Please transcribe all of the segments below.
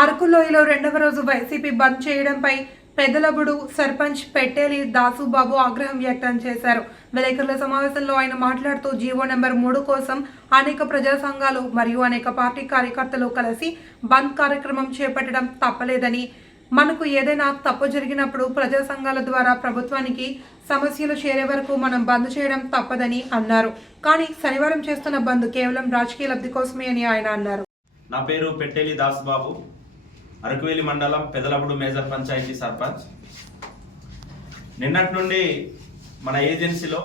అరకులోయలో రెండవ రోజు వైసీపీ బంద్ చేయడంపై పెదలబుడు సర్పంచ్ పెట్టేలి దాసుబాబు ఆగ్రహం వ్యక్తం చేశారు. విలేకరుల సమావేశంలో ఆయన మాట్లాడుతూ జీవో నెంబర్ మూడు కోసం అనేక ప్రజా సంఘాలు మరియు అనేక పార్టీ కార్యకర్తలు కలిసి బంద్ కార్యక్రమం చేపట్టడం తప్పలేదని మనకు ఏదైనా తప్పు జరిగినప్పుడు ప్రజా సంఘాల ద్వారా ప్రభుత్వానికి సమస్యలు చేరే వరకు మనం బంద్ చేయడం తప్పదని అన్నారు. కానీ శనివారం చేస్తున్న బంద్ కేవలం రాజకీయ లబ్ధి కోసమే అని ఆయన అన్నారు. నా పేరు పెట్టేలి దాసుబాబు. అరకువేలి మండలం పెదలబుడు మేజర్ పంచాయతీ సర్పంచ్. నిన్నటి నుండి మన ఏజెన్సీలో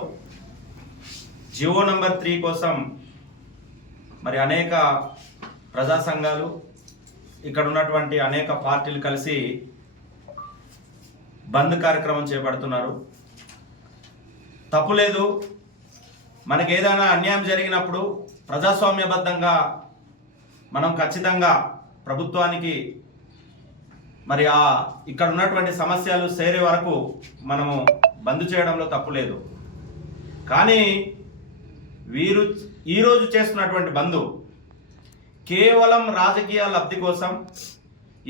జియో నంబర్ త్రీ కోసం మరి అనేక ప్రజా సంఘాలు ఇక్కడ ఉన్నటువంటి అనేక పార్టీలు కలిసి బంద్ కార్యక్రమం చేపడుతున్నారు. తప్పులేదు మనకి ఏదైనా అన్యాయం జరిగినప్పుడు ప్రజాస్వామ్యబద్ధంగా మనం ఖచ్చితంగా ప్రభుత్వానికి మరి ఆ ఇక్కడ ఉన్నటువంటి సమస్యలు చేరే వరకు మనము బంద్ చేయడంలో తప్పు లేదు. కానీ వీరు ఈరోజు చేస్తున్నటువంటి బంధు కేవలం రాజకీయ లబ్ధి కోసం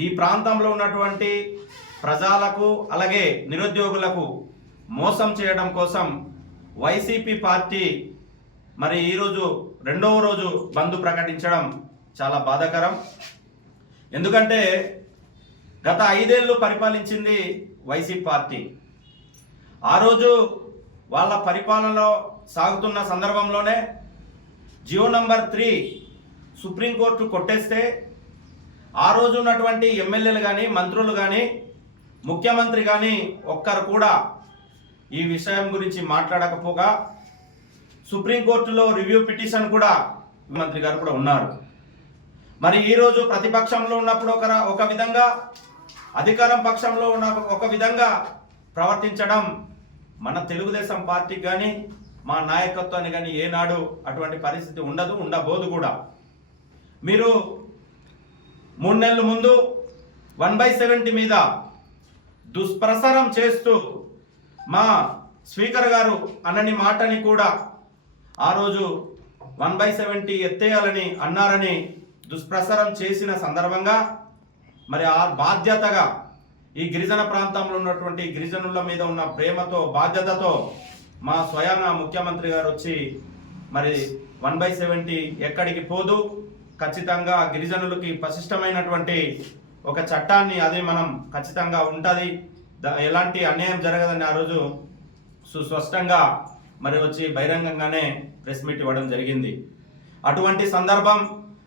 ఈ ప్రాంతంలో ఉన్నటువంటి ప్రజలకు అలాగే నిరుద్యోగులకు మోసం చేయడం కోసం వైసీపీ పార్టీ మరి ఈరోజు రెండవ రోజు బంద్ ప్రకటించడం చాలా బాధాకరం. ఎందుకంటే గత ఐదేళ్ళు పరిపాలించింది వైసీపీ పార్టీ. ఆ రోజు వాళ్ళ పరిపాలనలో సాగుతున్న సందర్భంలోనే జియో నంబర్ త్రీ సుప్రీంకోర్టు కొట్టేస్తే ఆ రోజు ఉన్నటువంటి ఎమ్మెల్యేలు కానీ మంత్రులు కానీ ముఖ్యమంత్రి కానీ ఒక్కరు కూడా ఈ విషయం గురించి మాట్లాడకపోగా సుప్రీంకోర్టులో రివ్యూ పిటిషన్ కూడా మంత్రి గారు కూడా ఉన్నారు. మరి ఈరోజు ప్రతిపక్షంలో ఉన్నప్పుడు ఒక ఒక విధంగా అధికారం పక్షంలో ఉన్న ఒక విధంగా ప్రవర్తించడం మన తెలుగుదేశం పార్టీకి కానీ మా నాయకత్వాన్ని కానీ ఏనాడు అటువంటి పరిస్థితి ఉండదు ఉండబోదు కూడా. మీరు మూడు నెలల ముందు వన్ బై సెవెంటీ మీద దుష్ప్రసారం చేస్తూ మా స్పీకర్ గారు అనని మాటని కూడా ఆ రోజు వన్ బై సెవెంటీ ఎత్తేయాలని అన్నారని దుష్ప్రసారం చేసిన సందర్భంగా మరి ఆ బాధ్యతగా ఈ గిరిజన ప్రాంతంలో ఉన్నటువంటి గిరిజనుల మీద ఉన్న ప్రేమతో బాధ్యతతో మా స్వయాన ముఖ్యమంత్రి గారు వచ్చి మరి వన్ బై సెవెంటీ ఎక్కడికి పోదు. ఖచ్చితంగా గిరిజనులకి పశిష్టమైనటువంటి ఒక చట్టాన్ని అది మనం ఖచ్చితంగా ఉంటుంది. ఎలాంటి అన్యాయం జరగదని ఆ రోజు సుస్పష్టంగా మరి వచ్చి బహిరంగంగానే ప్రెస్ మీట్ ఇవ్వడం జరిగింది. అటువంటి సందర్భం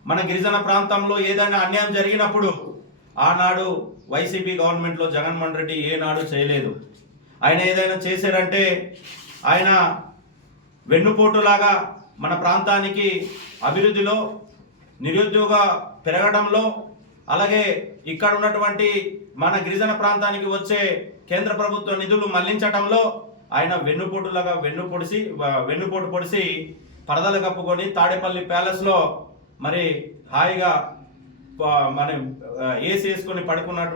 మన గిరిజన ప్రాంతంలో ఏదైనా అన్యాయం జరిగినప్పుడు ఆనాడు వైసీపీ గవర్నమెంట్లో జగన్మోహన్ రెడ్డి ఏనాడు చేయలేదు. ఆయన ఏదైనా చేశారంటే ఆయన వెన్నుపోటులాగా మన ప్రాంతానికి అభివృద్ధిలో నిరుద్యోగ పెరగడంలో అలాగే ఇక్కడ ఉన్నటువంటి మన గిరిజన ప్రాంతానికి వచ్చే కేంద్ర ప్రభుత్వ నిధులు మళ్ళించడంలో ఆయన వెన్నుపోటులాగా వెన్ను పొడిసి వెన్నుపోటు పొడిసి పరదలు కప్పుకొని తాడేపల్లి ప్యాలెస్లో మరి హాయిగా మరి మన ఏసేసుకొని వేసుకొని పడుకున్నటువంటి